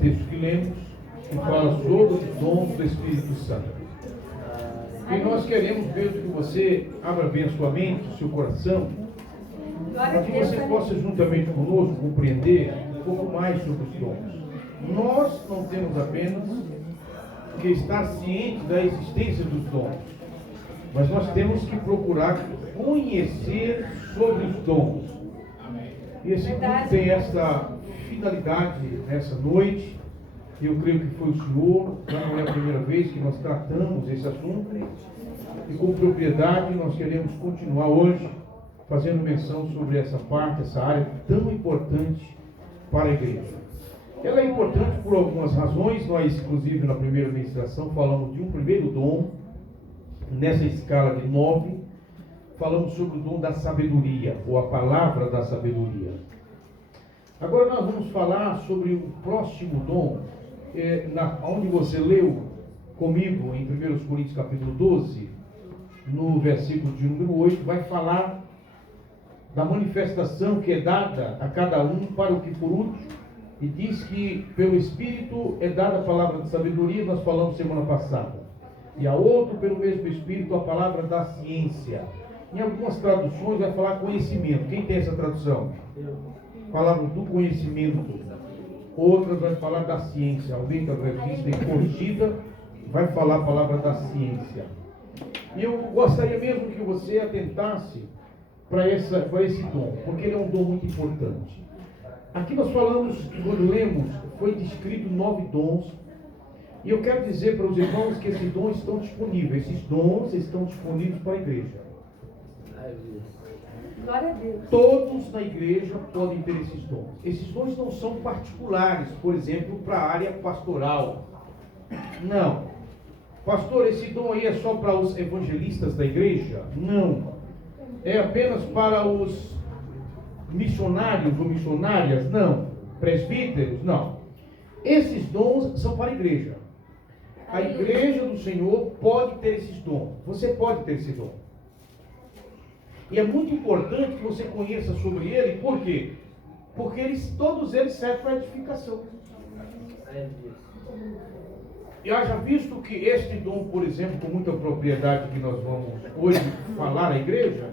texto que lemos, que fala sobre os dons do Espírito Santo. E nós queremos mesmo que você abra bem a sua mente, o seu coração, para que você possa juntamente conosco compreender um pouco mais sobre os dons. Nós não temos apenas que estar ciente da existência dos dons, mas nós temos que procurar conhecer sobre os dons. E esse culto tem essa finalidade nessa noite. Eu creio que foi o Senhor, já não é a primeira vez que nós tratamos esse assunto, e com propriedade nós queremos continuar hoje fazendo menção sobre essa parte, essa área tão importante para a igreja. Ela é importante por algumas razões. Nós, inclusive, na primeira ministração, falamos de um primeiro dom, nessa escala de 9, falamos sobre o dom da sabedoria, ou a palavra da sabedoria. Agora nós vamos falar sobre o próximo dom, onde você leu comigo em 1 Coríntios capítulo 12, no versículo de número 8, vai falar da manifestação que é dada a cada um para o que por último, e diz que pelo Espírito é dada a palavra de sabedoria, nós falamos semana passada, e a outro pelo mesmo Espírito a palavra da ciência. Em algumas traduções vai falar conhecimento. Quem tem essa tradução? Palavra do conhecimento. Outras vai falar da ciência. Alguém que é revista e corrigida vai falar a palavra da ciência. E eu gostaria mesmo que você atentasse para esse dom, porque ele é um dom muito importante. Aqui nós falamos, quando lemos, foi descrito 9 dons. E eu quero dizer para os irmãos que esses dons estão disponíveis. Esses dons estão disponíveis para a igreja. Glória a Deus. Todos na igreja podem ter esses dons. Esses dons não são particulares, por exemplo, para a área pastoral. Não. Pastor, esse dom aí é só para os evangelistas da igreja? Não. É apenas para os missionários ou missionárias? Não. Presbíteros? Não. Esses dons são para a igreja. A igreja do Senhor pode ter esses dons. Você pode ter esse dom. E é muito importante que você conheça sobre ele. Por quê? Porque todos eles servem para edificação. E haja visto que este dom, por exemplo, com muita propriedade que nós vamos hoje falar à igreja,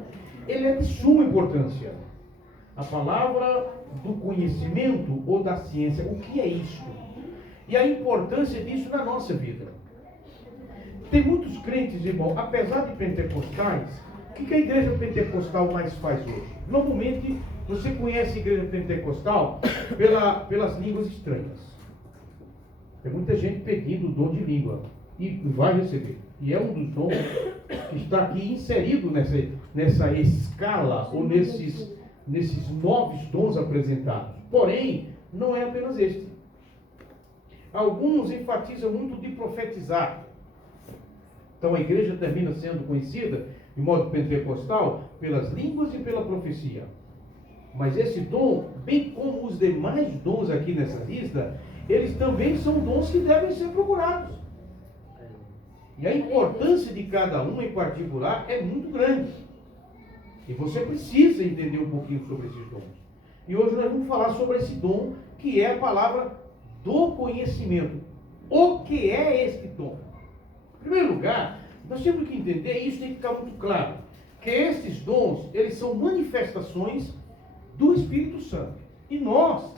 ele é de suma importância. A palavra do conhecimento ou da ciência. O que é isso? E a importância disso na nossa vida. Tem muitos crentes, irmão, apesar de pentecostais, o que a igreja pentecostal mais faz hoje? Normalmente, você conhece a igreja pentecostal pelas línguas estranhas. Tem muita gente pedindo o dom de língua e vai receber. E é um dos dons que está aqui inserido nessa escala ou nesses 9 dons apresentados. Porém, não é apenas este. Alguns enfatizam muito de profetizar. Então a igreja termina sendo conhecida, de modo pentecostal, pelas línguas e pela profecia. Mas esse dom, bem como os demais dons aqui nessa lista, eles também são dons que devem ser procurados. E a importância de cada um em particular é muito grande. E você precisa entender um pouquinho sobre esses dons. E hoje nós vamos falar sobre esse dom, que é a palavra do conhecimento. O que é este dom? Em primeiro lugar, nós temos que entender, e isso tem que ficar muito claro, que estes dons, eles são manifestações do Espírito Santo. E nós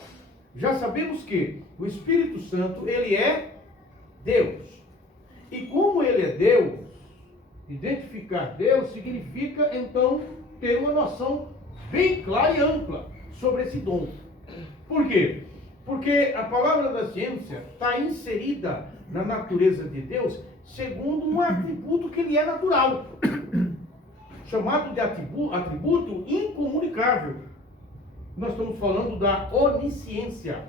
já sabemos que o Espírito Santo, ele é Deus. E como ele é Deus, identificar Deus significa, então, ter uma noção bem clara e ampla sobre esse dom. Por quê? Porque a palavra da ciência está inserida na natureza de Deus segundo um atributo que lhe é natural, chamado de atributo incomunicável. Nós estamos falando da onisciência.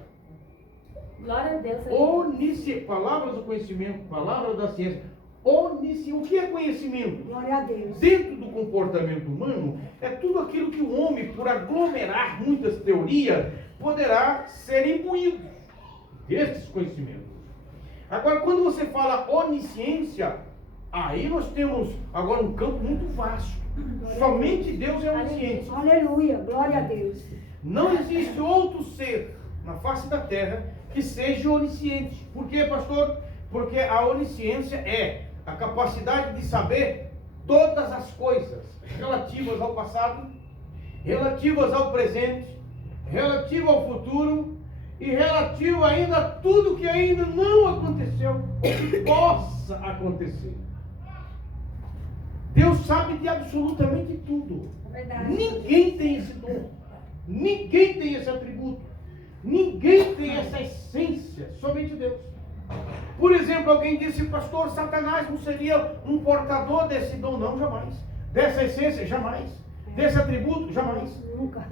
Glória a Deus. Palavras do conhecimento, palavra da ciência. Onisciência. O que é conhecimento? Glória a Deus. Dentro do comportamento humano, é tudo aquilo que o homem, por aglomerar muitas teorias, poderá ser imbuído desses conhecimentos. Agora, quando você fala onisciência, aí nós temos agora um campo muito vasto. Somente Deus é onisciente. Aleluia, glória a Deus. Não existe outro ser na face da terra que seja onisciente. Por quê, pastor? Porque a onisciência é a capacidade de saber todas as coisas relativas ao passado, relativas ao presente, relativo ao futuro e relativo ainda a tudo que ainda não aconteceu ou que possa acontecer. Deus sabe de absolutamente tudo. Ninguém tem esse dom. Ninguém tem esse atributo. Ninguém tem essa essência. Somente Deus. Por exemplo, alguém disse, pastor, Satanás não seria um portador desse dom? Não, jamais. Dessa essência? Jamais. Desse atributo? Jamais. Nunca.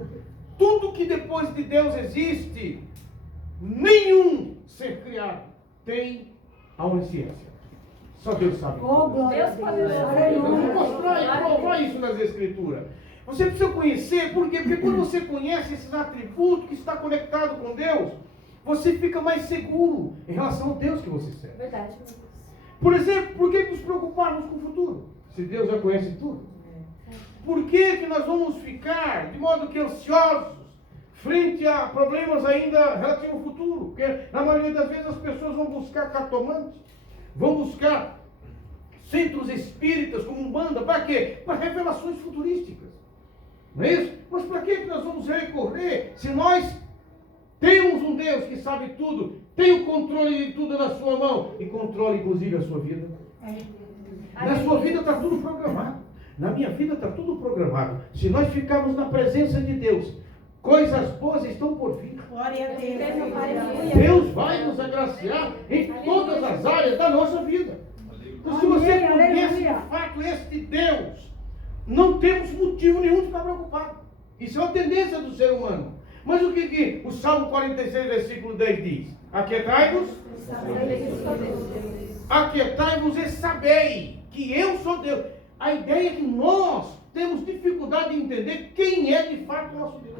Tudo que depois de Deus existe, nenhum ser criado tem a onisciência. Só Deus sabe. Oh, glória a Deus Deus. poderoso. Eu vou Aleluia. mostrar e provar isso nas Escrituras. Você precisa conhecer, por quê? Porque quando você conhece esses atributos que está conectado com Deus, você fica mais seguro em relação ao Deus que você serve. Verdade. Por exemplo, por que nos preocuparmos com o futuro? Se Deus já conhece tudo. Por que nós vamos ficar de modo que ansiosos frente a problemas ainda relativos ao futuro? Porque na maioria das vezes as pessoas vão buscar cartomantes, vão buscar centros espíritas como Umbanda, para quê? Para revelações futurísticas. Não é isso? Mas para que nós vamos recorrer se nós temos um Deus que sabe tudo, tem o controle de tudo na sua mão e controla inclusive a sua vida? Na sua vida está tudo programado. Na minha vida está tudo programado. Se nós ficarmos na presença de Deus, coisas boas estão por vir. Glória a Deus. Deus vai nos agraciar em todas as áreas da nossa vida. Então, se você Amém, conhece de aleluia. fato este Deus, não temos motivo nenhum de ficar preocupado. Isso é uma tendência do ser humano. Mas o que o Salmo 46, versículo 10 diz? Aquietai-vos, aquietai-vos e sabei que eu sou Deus. A ideia é que nós temos dificuldade de entender quem é de fato o nosso Deus.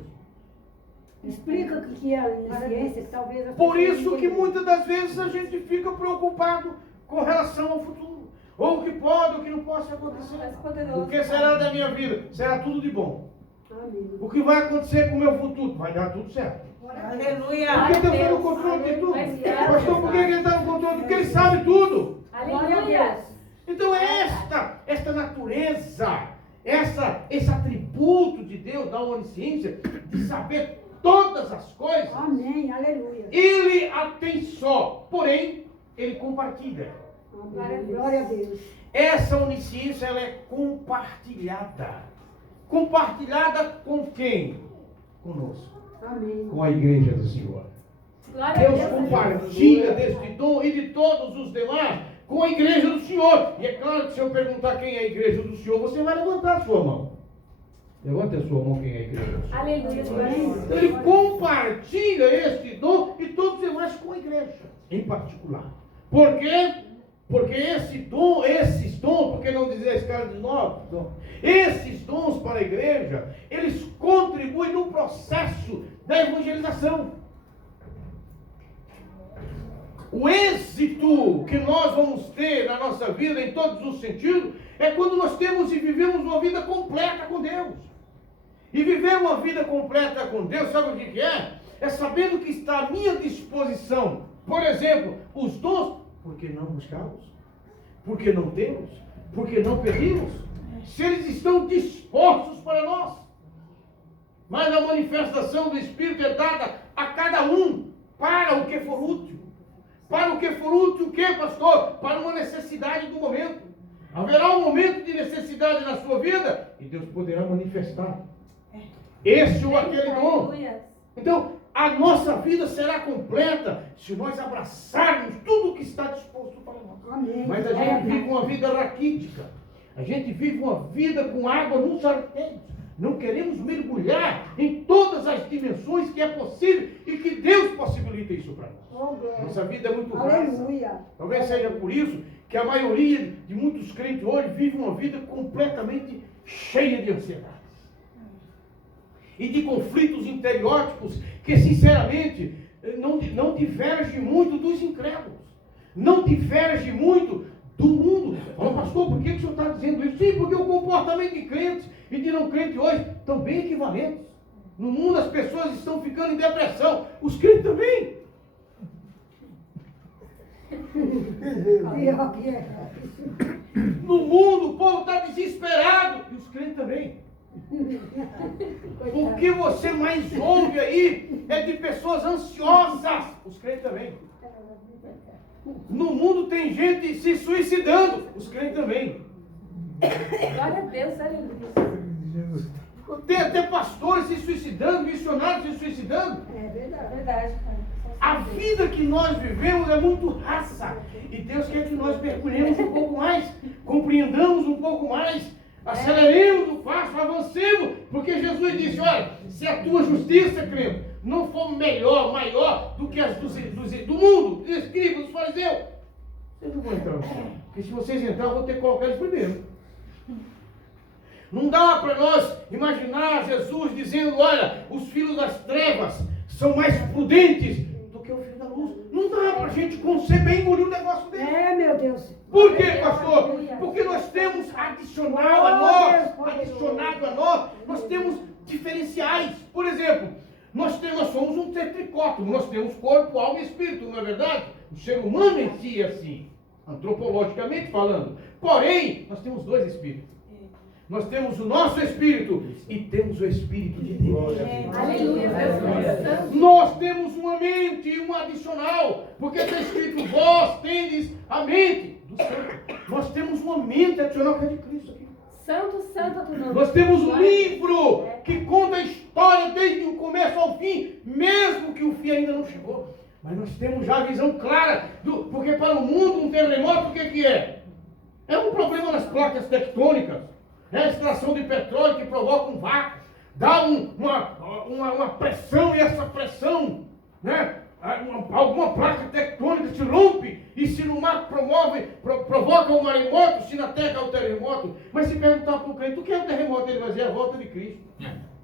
Explica o que é a onisciência, que talvez... as Por pessoas isso que entendam. muitas das vezes a gente fica preocupado com relação ao futuro. Ou o que pode, ou o que não pode acontecer. Mas poderoso. O que será da minha vida? Será tudo de bom. Amém. O que vai acontecer com o meu futuro? Vai dar tudo certo. Aleluia. Porque Deus está no controle de tudo. Pastor, por que Ele está no controle? Porque Ele sabe tudo. Aleluia. Então esta natureza, esse atributo de Deus, da onisciência, de saber todas as coisas, Amém. Aleluia. Ele a tem só, porém, Ele compartilha. Amém. Glória a Deus. Essa onisciência, ela é compartilhada. Compartilhada com quem? Conosco. Amém. Com a igreja do Senhor. Glória a Deus Deus. compartilha deste dom e de todos os demais com a igreja do Senhor. E é claro que se eu perguntar quem é a igreja do Senhor, você vai levantar a sua mão. Levante a sua mão quem é a igreja do Senhor. Aleluia. Então ele compartilha este dom e todos os demais com a igreja, em particular. Por quê? Porque esses dons, porque não dizer a escala de 9, esses dons para a igreja, eles contribuem no processo da evangelização. O êxito que nós vamos ter na nossa vida, em todos os sentidos, é quando nós temos e vivemos uma vida completa com Deus. E viver uma vida completa com Deus, sabe o que é? É sabendo que está à minha disposição, por exemplo, os dons, por que não buscá-los? Por que não temos? Por que não pedimos? Se eles estão dispostos para nós. Mas a manifestação do Espírito é dada a cada um para o que for útil. Para o que for útil, o que, pastor? Para uma necessidade do momento. Haverá um momento de necessidade na sua vida e Deus poderá manifestar esse ou aquele dom. Aleluia. Então, a nossa vida será completa se nós abraçarmos tudo o que está disposto para nós. Amém. Mas a gente vive uma vida raquítica. A gente vive uma vida com água nos artérios. Não queremos mergulhar em todas as dimensões que é possível e que Deus possibilita isso para nós. Oh, glória. Nossa vida é muito rasa. Aleluia. Talvez seja por isso que a maioria de muitos crentes hoje vive uma vida completamente cheia de ansiedades. E de conflitos interióticos que, sinceramente, não divergem muito dos incrédulos. Não divergem muito do mundo. Fala, pastor, por que o senhor está dizendo isso? Sim, porque o comportamento de crentes e de não crentes hoje estão bem equivalentes. No mundo as pessoas estão ficando em depressão. Os crentes também. Pior que é. No mundo o povo está desesperado. E os crentes também. O que você mais ouve aí é de pessoas ansiosas. Os crentes também. No mundo tem gente se suicidando. Os crentes também. Glória a Deus, aleluia. Tem até pastores se suicidando, missionários se suicidando. É verdade. Verdade, cara. A vida que nós vivemos é muito rasa. E Deus quer que nós mergulhemos um pouco mais, compreendamos um pouco mais, aceleremos o passo, avancemos. Porque Jesus disse, olha, se a tua justiça, crente, não for melhor, maior do que as do mundo, dos escribas, dos fariseus, vocês não vão entrar no céu. Porque se vocês entrarem, eu vou ter que colocar eles primeiro. Não dá para nós imaginar Jesus dizendo, olha, os filhos das trevas são mais prudentes do que o filho da luz. Não dá para a gente conceber e engolir um negócio desse. É, meu Deus. Por quê, pastor? Porque nós temos adicional a nós, adicionado a nós temos diferenciais. Por exemplo, nós somos um tetricótomo, nós temos corpo, alma e espírito, não é verdade? O ser humano em si é assim, antropologicamente falando. Porém, nós temos dois espíritos. Nós temos o nosso espírito e temos o Espírito de Deus. Aleluia. Nós temos uma mente, um adicional, porque está escrito, vós tendes a mente do santo. Nós temos uma mente adicional que é de Cristo aqui. Santo, santo, tu não. Nós temos um livro que conta a história desde o começo ao fim, mesmo que o fim ainda não chegou. Mas nós temos já a visão clara, porque para o mundo um terremoto o que é? É um problema nas placas tectônicas. É a extração de petróleo que provoca um vácuo, dá uma pressão e essa pressão, né? Alguma placa tectônica se rompe e se no mar provoca um maremoto, se na terra é o terremoto. Mas se perguntar para o crente, o que é o terremoto? Ele vai dizer a volta de Cristo.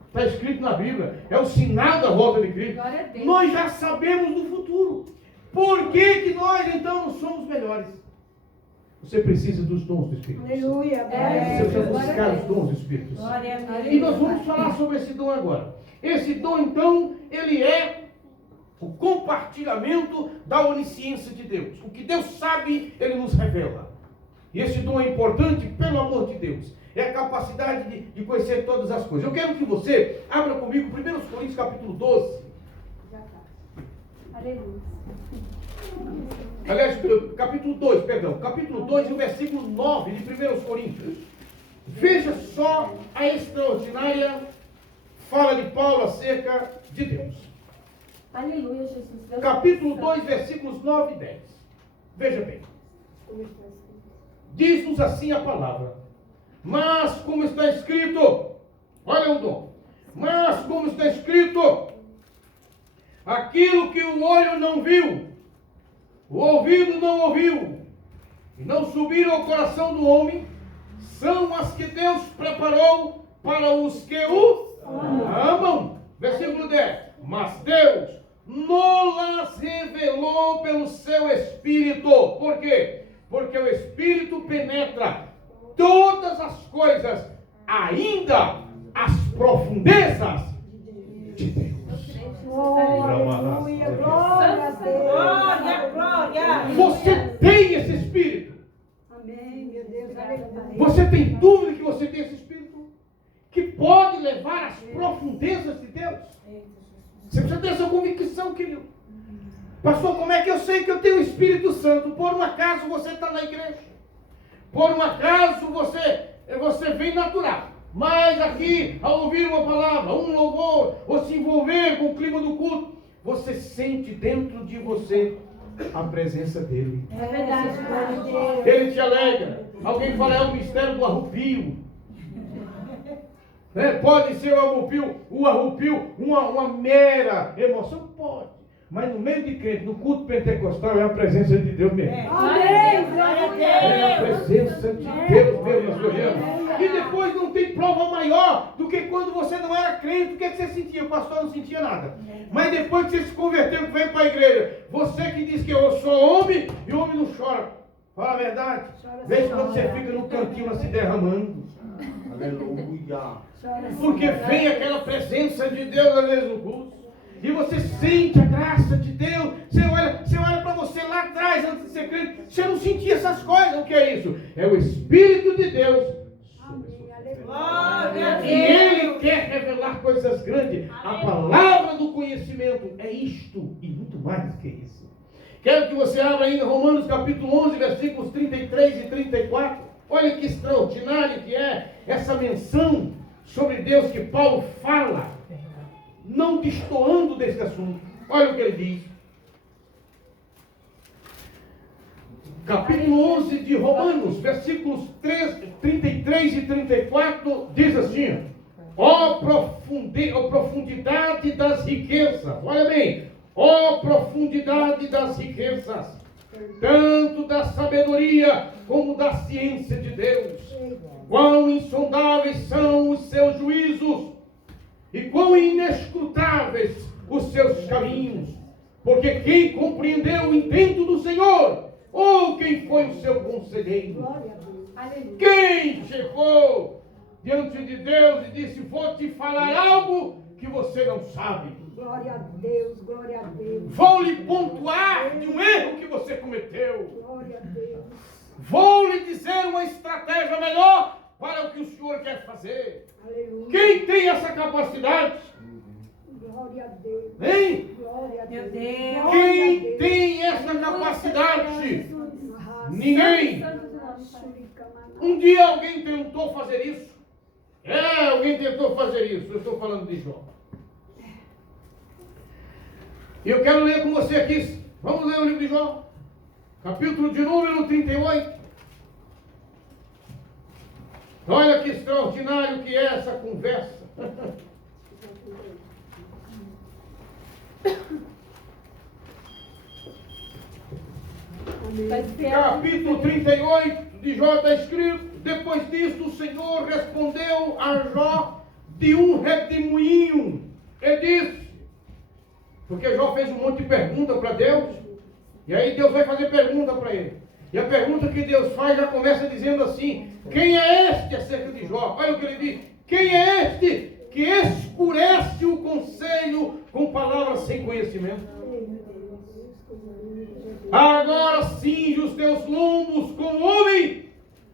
Está escrito na Bíblia, é o sinal da volta de Cristo. Nós já sabemos do futuro. Por que nós então não somos melhores? Você precisa dos dons do Espírito Santo. Aleluia. Você precisa buscar os dons do Espírito Santo. E nós vamos falar sobre esse dom agora. Esse dom, então, ele é o compartilhamento da onisciência de Deus. O que Deus sabe, Ele nos revela. E esse dom é importante, pelo amor de Deus. É a capacidade de conhecer todas as coisas. Eu quero que você abra comigo 1 Coríntios capítulo 12. Aleluia. Aliás, capítulo 2 e o versículo 9 de 1 Coríntios. Veja só a extraordinária fala de Paulo acerca de Deus. Aleluia, Jesus. Deus Capítulo 2, versículos 9 e 10. Veja bem. Diz-nos assim a palavra. Mas como está escrito, olha o dom. Mas como está escrito, aquilo que o olho não viu, o ouvido não ouviu, e não subiram ao coração do homem, são as que Deus preparou para os que o amam. Versículo 10. Mas Deus nos revelou pelo seu Espírito. Por quê? Porque o Espírito penetra todas as coisas, ainda as profundezas de Deus. Aleluia. Glória a Deus. Glória. Você tem esse Espírito. Amém, meu Deus. Aleluia. Você tem dúvida que você tem esse Espírito? Que pode levar às profundezas de Deus? Você precisa ter essa convicção, querido. Pastor, como é que eu sei que eu tenho o Espírito Santo? Por um acaso você está na igreja. Por um acaso você vem natural. Mas aqui, ao ouvir uma palavra, um louvor, ou se envolver com o clima do culto, você sente dentro de você a presença dele. É verdade. Glória a Deus. Ele te alegra. Alguém fala, é o mistério do arrupio. Né? Pode ser o arrupio, uma mera emoção? Pode. Mas no meio de crente, no culto pentecostal, é a presença de Deus mesmo. Amém. Glória a É a Deus. presença de Deus mesmo nós olhamos. E depois não tem prova maior do que quando você não era crente. O que você sentia? O pastor não sentia nada. Mas depois que você se converteu, que veio para a igreja, você que diz que eu sou homem e o homem não chora. Fala a verdade. Veja quando você fica no cantinho lá se derramando. Aleluia. Porque vem aquela presença de Deus às vezes no culto. e você sente a graça de Deus. Você olha para você lá atrás, antes de ser crente, você não sentia essas coisas. O que é isso? É o Espírito de Deus. E Ele quer revelar coisas grandes. A palavra do conhecimento é isto e muito mais que isso. Quero que você abra ainda Romanos capítulo 11, versículos 33 e 34. Olha que extraordinário que é essa menção sobre Deus que Paulo fala, não destoando desse assunto. Olha o que ele diz. Capítulo 11 de Romanos, versículos 33 e 34, diz assim: ó profundidade das riquezas, olha bem, ó profundidade das riquezas, tanto da sabedoria como da ciência de Deus. Quão insondáveis são os seus juízos e quão inescrutáveis os seus caminhos. Porque quem compreendeu o intento do Senhor? Ou quem foi o seu conselheiro? Quem chegou diante de Deus e disse: vou te falar algo que você não sabe. Glória a Deus, glória a Deus. Vou lhe pontuar de um erro que você cometeu. Glória a Deus. Vou lhe dizer uma estratégia melhor para o que o Senhor quer fazer. Aleluia. Quem tem essa capacidade? Glória a Deus. Hein? Glória a Meu Deus. Deus. Quem tem essa capacidade? Ninguém. Um dia alguém tentou fazer isso. Alguém tentou fazer isso. Eu estou falando de Jó. E eu quero ler com você aqui. Vamos ler o livro de Jó. Capítulo de número 38. Olha que extraordinário que é essa conversa. Capítulo 38 de Jó está escrito: depois disso o Senhor respondeu a Jó de um redemoinho. Ele disse, porque Jó fez um monte de pergunta para Deus, e aí Deus vai fazer pergunta para ele. E a pergunta que Deus faz já começa dizendo assim: quem é este acerca de Jó? Olha o que ele diz: quem é este que escurece o conselho com palavras sem conhecimento? Agora cinge os teus lombos como homem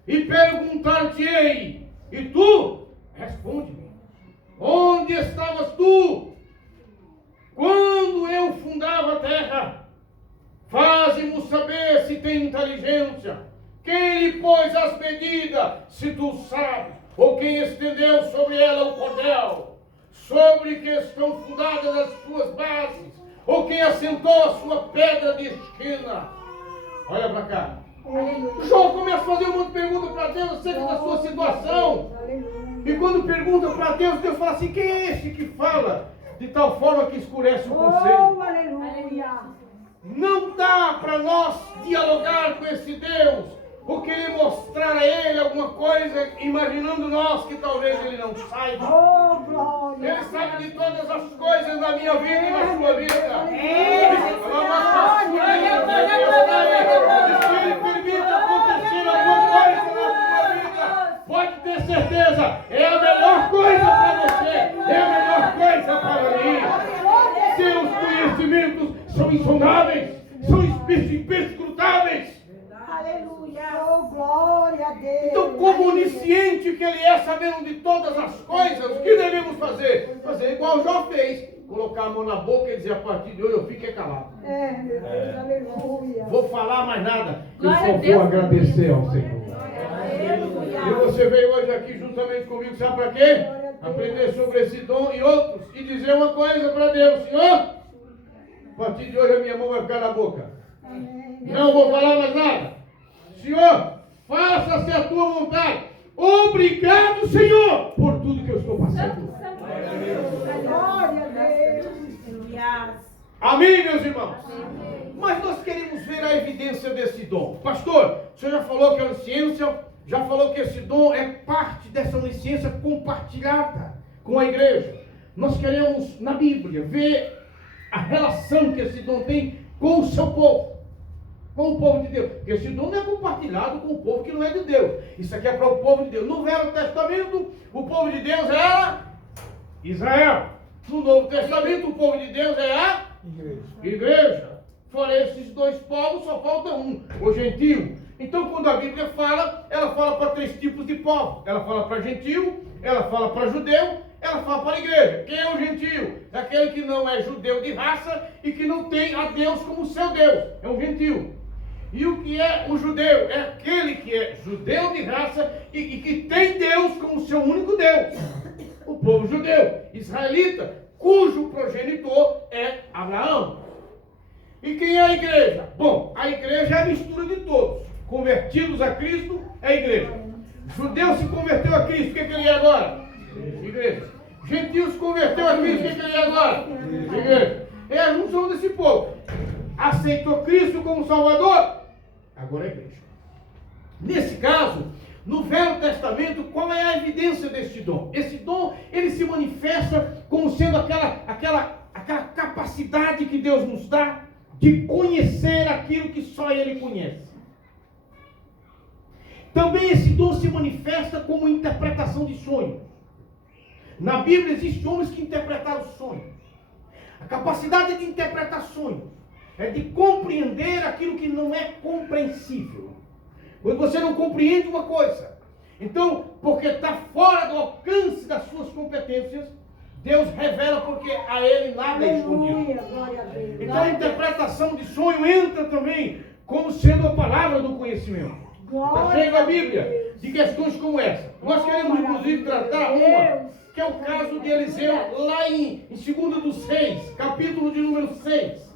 e perguntar-te-ei, e tu responde-me: onde estavas tu quando eu fundava a terra? Faze-mo saber se tem inteligência. Quem lhe pôs as medidas, se tu sabes? Ou quem estendeu sobre ela o cordel? Sobre que estão fundadas as suas bases? Ou quem assentou a sua pedra de esquina? Olha para cá. Jó começa a fazer um monte de perguntas para Deus acerca da sua situação. E quando pergunta para Deus, Deus fala assim: quem é esse que fala de tal forma que escurece o conselho? Oh, aleluia. Não dá para nós dialogar com esse Deus, ou querer mostrar a Ele alguma coisa, imaginando nós que talvez Ele não saiba. Oh, glória. Ele sabe de todas as coisas na minha vida e na sua vida. Se Ele permite acontecer alguma coisa na sua vida, pode ter certeza, é a melhor coisa para você, é a melhor coisa para mim. Seus conhecimentos são insondáveis, são imperscrutáveis. Aleluia. Oh, glória a Deus. Então, como onisciente que Ele é, sabendo de todas as coisas, o que devemos fazer? Fazer igual Jó fez: colocar a mão na boca e dizer: a partir de hoje eu fico calado. Meu Deus, aleluia. Vou falar mais nada, eu Glória só a Deus. vou agradecer ao Senhor. Aleluia. E você veio hoje aqui juntamente comigo, sabe para quê? Aprender sobre esse dom e outros, e dizer uma coisa para Deus: Senhor, a partir de hoje a minha mão vai ficar na boca. Não vou falar mais nada. Senhor, faça-se a tua vontade. Obrigado, Senhor, por tudo que eu estou passando. Glória a Deus. Amém, meus irmãos? Mas nós queremos ver a evidência desse dom. Pastor, o senhor já falou que a onisciência, já falou que esse dom é parte dessa onisciência compartilhada com a igreja. Nós queremos, na Bíblia, ver a relação que esse dom tem com o seu povo, com o povo de Deus. Porque esse dom não é compartilhado com o povo que não é de Deus. Isso aqui é para o povo de Deus. No Velho Testamento, o povo de Deus era Israel. No Novo Testamento, o povo de Deus é a igreja. Fora esses dois povos, só falta um, o gentio. Então, quando a Bíblia fala, ela fala para 3 tipos de povos. Ela fala para gentio, ela fala para judeu, ela fala para a igreja. Quem é o gentio? É aquele que não é judeu de raça e que não tem a Deus como seu Deus. É um gentio. E o que é o judeu? É aquele que é judeu de raça e que tem Deus como seu único Deus. O povo judeu, israelita, cujo progenitor é Abraão. E quem é a igreja? Bom, a igreja é a mistura de todos. Convertidos a Cristo é a igreja. Judeu se converteu a Cristo, o que ele é agora? Igreja. Gentio se converteu a Cristo, o que ele é agora? Igreja. É a junção desse povo. Aceitou Cristo como Salvador? Agora é igreja. Nesse caso, no Velho Testamento, qual é a evidência deste dom? Esse dom, ele se manifesta como sendo aquela capacidade que Deus nos dá de conhecer aquilo que só Ele conhece. Também esse dom se manifesta como interpretação de sonhos. Na Bíblia existem homens que interpretaram sonhos. A capacidade de interpretar sonhos é de compreender aquilo que não é compreensível. Quando você não compreende uma coisa, então, porque está fora do alcance das suas competências, Deus revela porque a Ele nada é escondido. Aleluia, glória a Deus. Então a interpretação de sonho entra também como sendo a palavra do conhecimento. Está cheio da Bíblia de questões como essa. Nós queremos inclusive tratar uma, que é o caso de Eliseu, lá em 2 dos Reis, capítulo de número 6.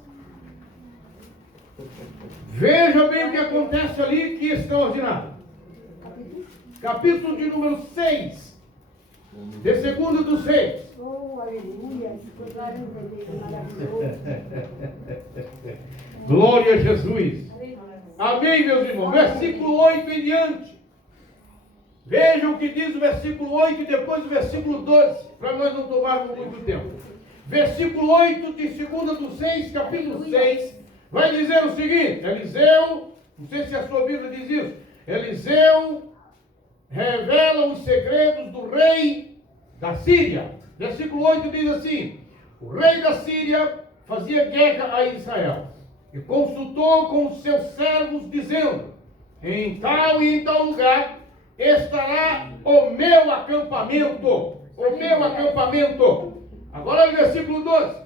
Veja bem o que acontece ali, que é extraordinário. Capítulo de número 6, de 2 dos Reis. Oh, aleluia. Maravilhoso. Glória a Jesus. Amém, meus irmãos. Versículo 8 em diante. Vejam o que diz o versículo 8 e depois o versículo 12, para nós não tomarmos muito tempo. Versículo 8 de 2 dos Reis, capítulo 6, vai dizer o seguinte: Eliseu, não sei se a sua Bíblia diz isso, Eliseu revela os segredos do rei da Síria. Versículo 8 diz assim: o rei da Síria fazia guerra a Israel e consultou com os seus servos, dizendo: em tal e em tal lugar estará o meu acampamento. O meu acampamento. Agora o versículo 12.